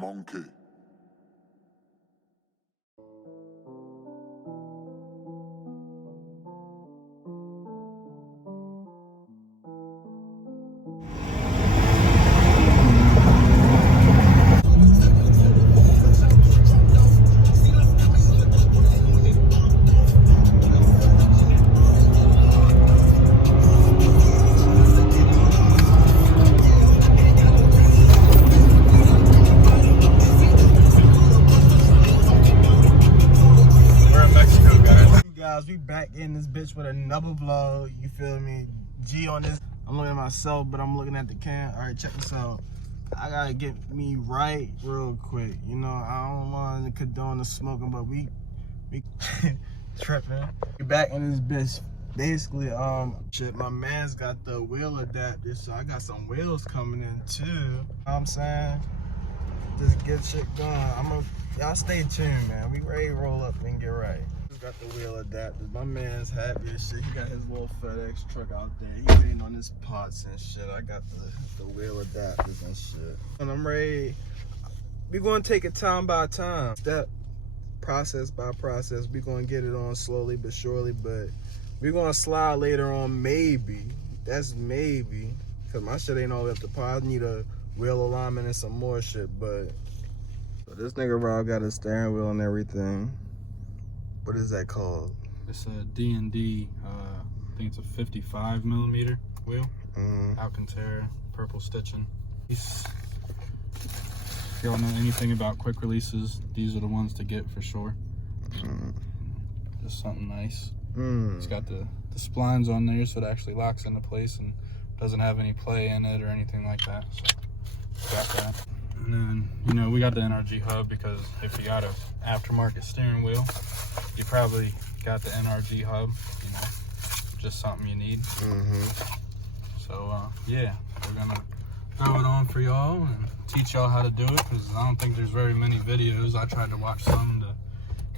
Monkey. We back in this bitch with another vlog, you feel me? G on this. I'm looking at myself, but I'm looking at the cam. All right, check this out. I gotta get me right real quick. You know, I don't want to condone the smoking, but we tripping. We back in this bitch. Basically, shit, my man's got the wheel adapter, so I got some wheels coming in too. You know what I'm saying? Just get shit going. Y'all stay tuned, man. We ready to roll up and get right. Got the wheel adapters. My man's happy as shit. He got his little FedEx truck out there. He waiting on his pots and shit. I got the wheel adapters and shit. And I'm ready. We're gonna take it time by time, step, process by process. We're gonna get it on slowly but surely, but we're gonna slide later on, maybe. That's maybe. Cause my shit ain't all the way up to par. I need a wheel alignment and some more shit, but so this nigga Rob got a steering wheel and everything. What is that called? It's a D&D, I think it's a 55 millimeter wheel. Alcantara, purple stitching. If y'all know anything about quick releases, these are the ones to get for sure. Just something nice. It's got the splines on there, so it actually locks into place and doesn't have any play in it or anything like that. So got that. And then, you know, we got the NRG hub because if you got an aftermarket steering wheel, you probably got the NRG hub, you know, just something you need. So, yeah, we're gonna throw it on for y'all and teach y'all how to do it because I don't think there's very many videos. I tried to watch some to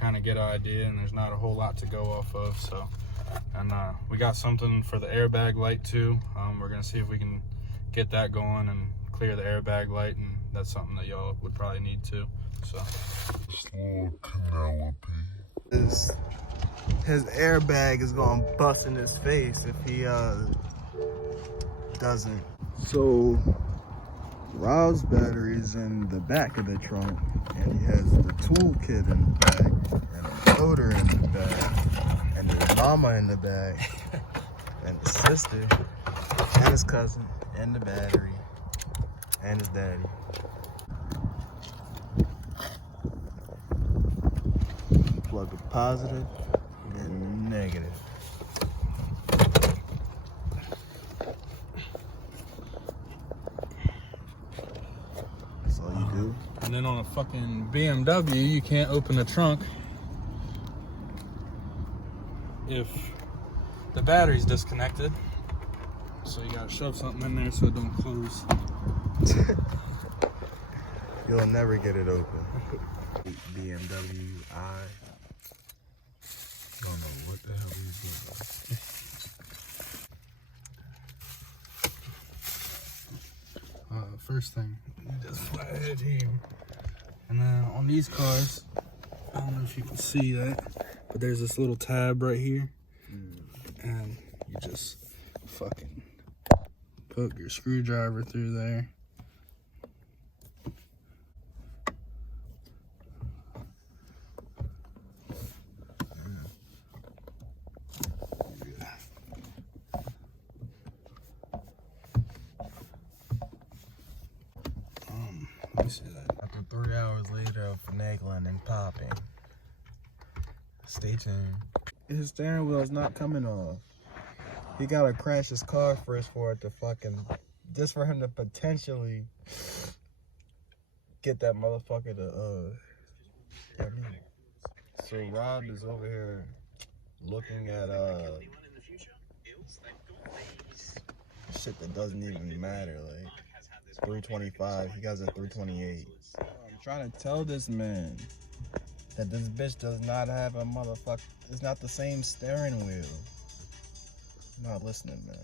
kind of get an idea, and there's not a whole lot to go off of. So, and we got something for the airbag light too. We're gonna see if we can get that going and clear the airbag light, and that's something that y'all would probably need too. So his airbag is gonna bust in his face if he doesn't. So Rob's battery is in the back of the trunk, and he has the toolkit in the back, and a motor in the back, and his mama in the back, and his sister, and his cousin, and the battery, and his daddy. Plug a positive and negative. That's all you do. and then on a fucking BMW, you can't open the trunk if the battery's disconnected. So you gotta shove something in there so it don't close. You'll never get it open. BMW I don't know what the hell he's doing. First thing, just flat head here. And then on these cars, I don't know if you can see that, but there's this little tab right here. And you just fucking poke your screwdriver through there. Let me see that. After 3 hours later of finagling and popping. Stay tuned. His steering wheel is not coming off. He gotta crash his car first for it to fucking, just for him to potentially get that motherfucker to, So Rob is over here looking at, shit that doesn't even matter, like 325, he got a 328. I'm trying to tell this man that this bitch does not have a motherfucker, it's not the same steering wheel. I'm not listening, man.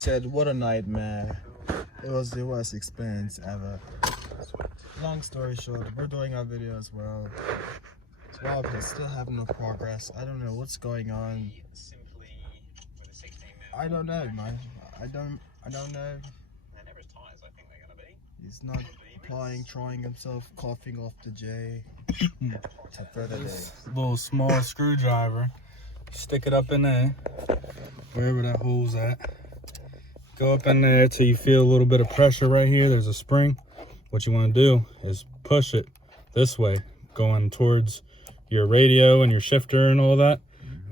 Said, what a nightmare. It was the worst experience ever. Long story short, we're doing our video as well. Wow, but still have no progress. I don't know what's going on. I don't know, man. I don't know. He's not applying, trying himself, coughing off the J. To further days. Little small screwdriver. Stick it up in there, wherever that hole's at. Go up in there till you feel a little bit of pressure right here. There's a spring. What you want to do is push it this way, going towards your radio and your shifter and all that.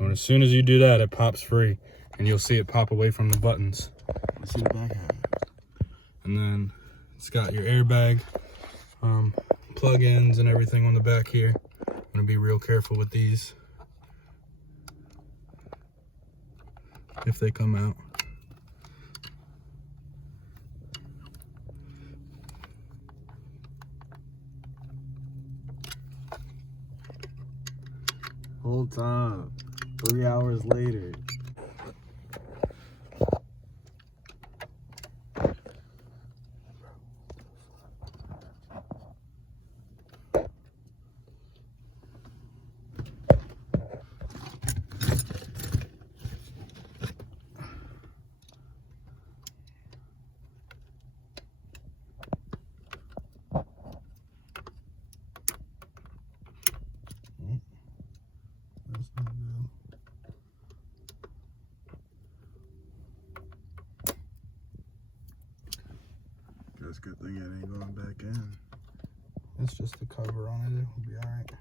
And as soon as you do that, it pops free, and you'll see it pop away from the buttons. Let's see the back half. And then it's got your airbag plug-ins and everything on the back here. I'm gonna be real careful with these if they come out. Whole time, 3 hours later. That's a good thing it ain't going back in. It's just the cover on it. It'll be alright.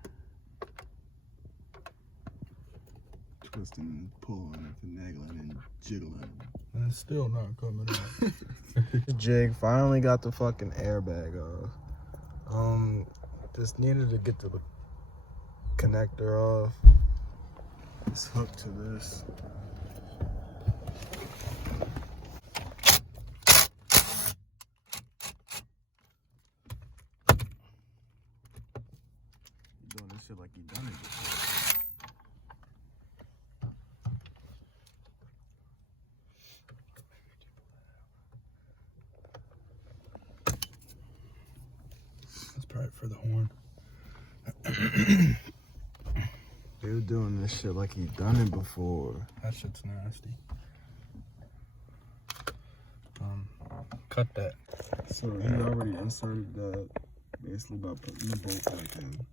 Twisting and pulling and finagling and jiggling. And it's still not coming out. Jig finally got the fucking airbag off. Just needed to get the connector off. It's hooked to this. You doing this shit like you done it before. That's probably for the horn. They were doing this shit like he done it before. That shit's nasty. Cut that. So he already inserted that basically by putting the bolt back in.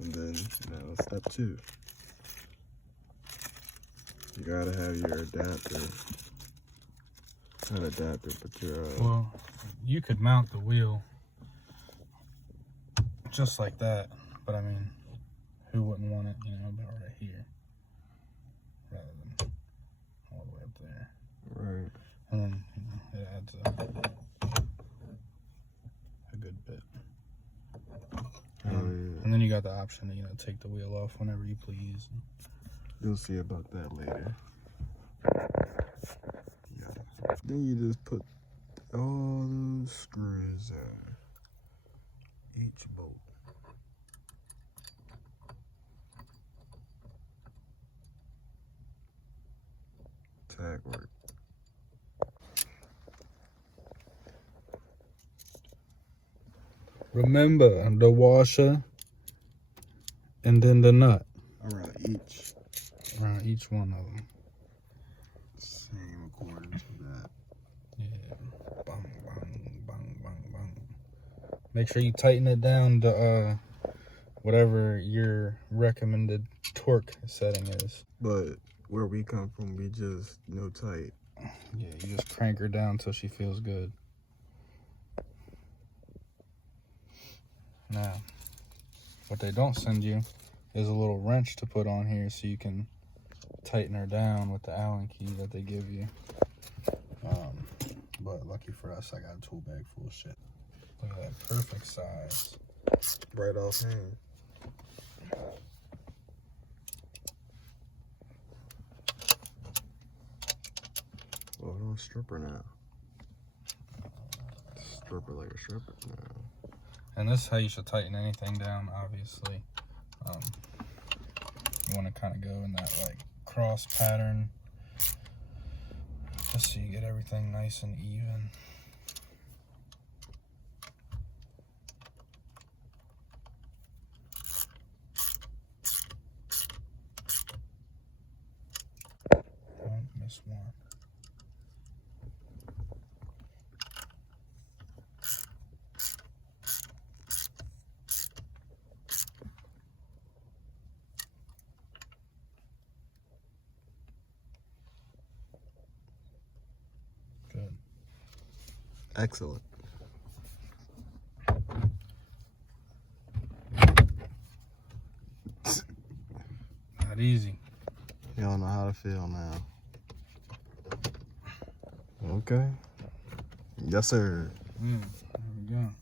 And then now step 2. You gotta have your adapter. Not adapter, but your Well, you could mount the wheel just like that, but I mean, who wouldn't want it, you know, about right here rather than all the way up there. right. And then, you know, it adds a good bit. Yeah. And then you got the option to, you know, take the wheel off whenever you please. You'll see about that later. Yeah. Then you just put all those screws in each bolt. Tag work. Remember the washer and then the nut Around around each one of them. same accordance with that. Yeah. Bang, bang, bang, bang, bang. Make sure you tighten it down to whatever your recommended torque setting is. But where we come from, we just no tight. Yeah, you just crank her down until she feels good. Now, what they don't send you is a little wrench to put on here so you can tighten her down with the Allen key that they give you. But lucky for us, I got a tool bag full of shit. Look at that, perfect size. Right off hand. Well, don't strip her now. Strip her like a stripper now. And this is how you should tighten anything down, obviously. You want to kind of go in that like cross pattern just so you get everything nice and even. Don't miss one. Good. Excellent. Not easy. You don't know how to feel now. Okay. Yes, sir. Yeah, there we go. I'm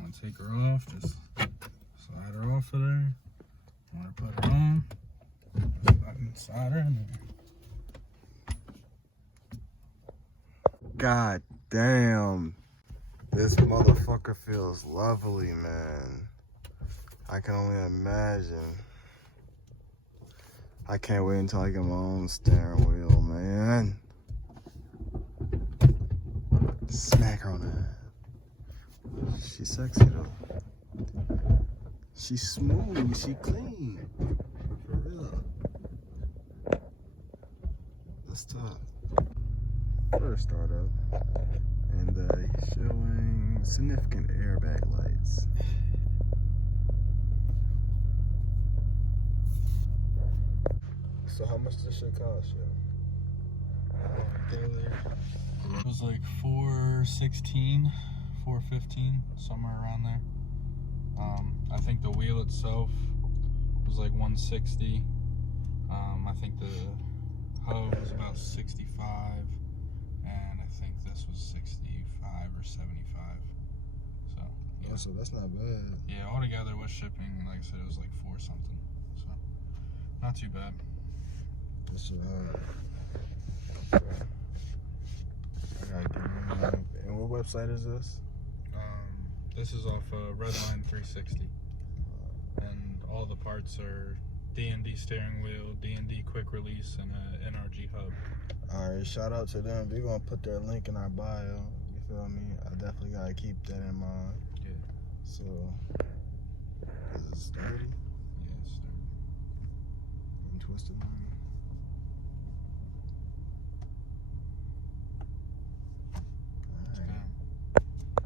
gonna take her off, just slide her off of there. I want to put her on. Slide her in there. God damn. This motherfucker feels lovely, man. I can only imagine. I can't wait until I get my own steering wheel, man. Smack her on the head. She's sexy though. She's smooth. She clean. For real. That's tough. First startup. And he's showing significant airbag lights. So how much does this shit cost you? It was like 416, 415, somewhere around there. I think the wheel itself was like 160. I think the hub was about 65, and I think this was 65 or 75. So yeah. Oh, so that's not bad. Yeah, altogether with shipping, like I said, it was like 4 something. So not too bad. This shit hard. I gotta give you one. And what website is this? This is off Redline 360, and all the parts are D&D steering wheel, D&D quick release, and a NRG hub. Alright, shout out to them. We're gonna put their link in our bio. You feel me? I definitely gotta keep that in mind. Yeah. So, is it sturdy? Yeah, it's sturdy. And twisted line.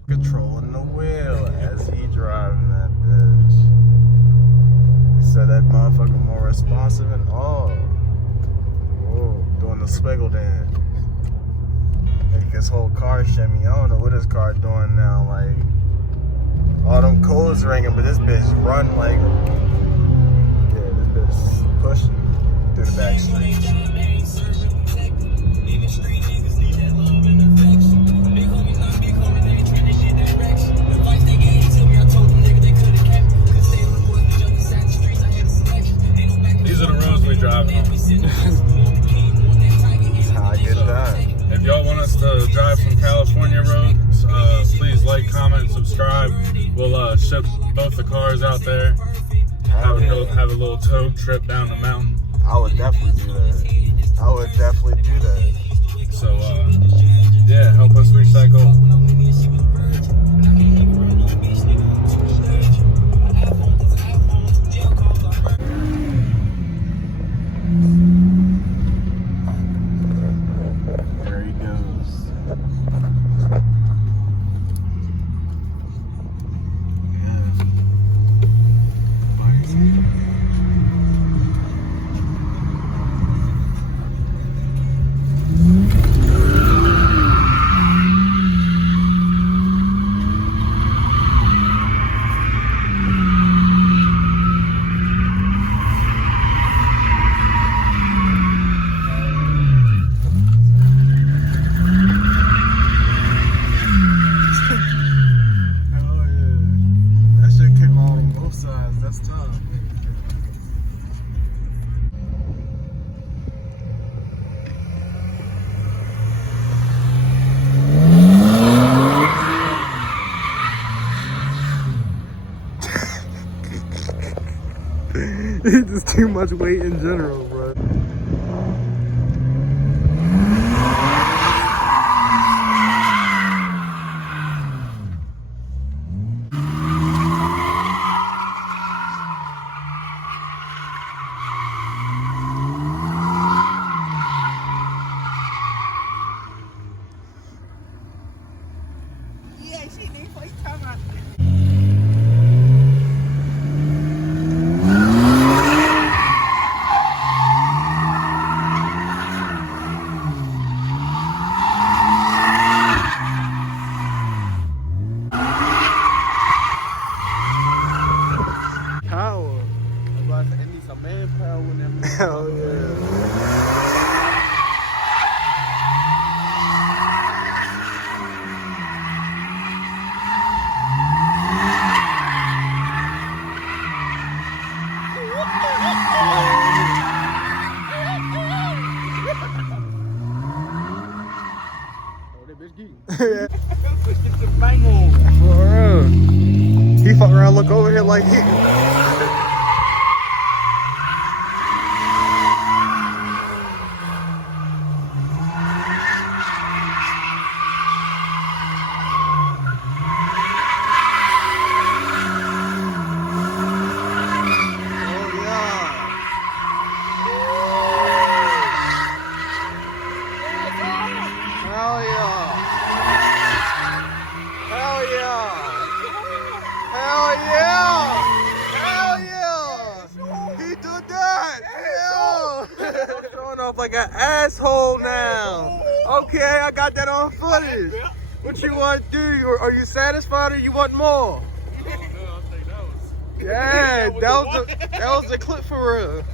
Controlling the wheel as he driving that bitch. He said that motherfucker more responsive and all. Whoa, doing the swiggle dance. Make his whole car shimmy. I don't know what his car doing now. Like, all them codes ringing, but this bitch run like, yeah, this bitch pushing through the back streets. Driving on. That's how I get done. If y'all want us to drive some California roads, please like, comment, subscribe. We'll ship both the cars out there. Have a little tow trip down the mountain. I would definitely do that. I would definitely do that. So yeah, help us reach that goal. It's just too much weight in general, bro. Power. It needs some manpower in them. Hell yeah. Oh, that bitch geek. Yeah. Get the bang on. For real. He fuck around, look over here like he. Hell yeah. Hell yeah. Hell yeah. Hell yeah. He did that. Hell. I'm showing off like an asshole now. Okay, I got that on footage. What you want to do? Are you satisfied or you want more? I don't know. I think that was. Yeah, that was the clip for real.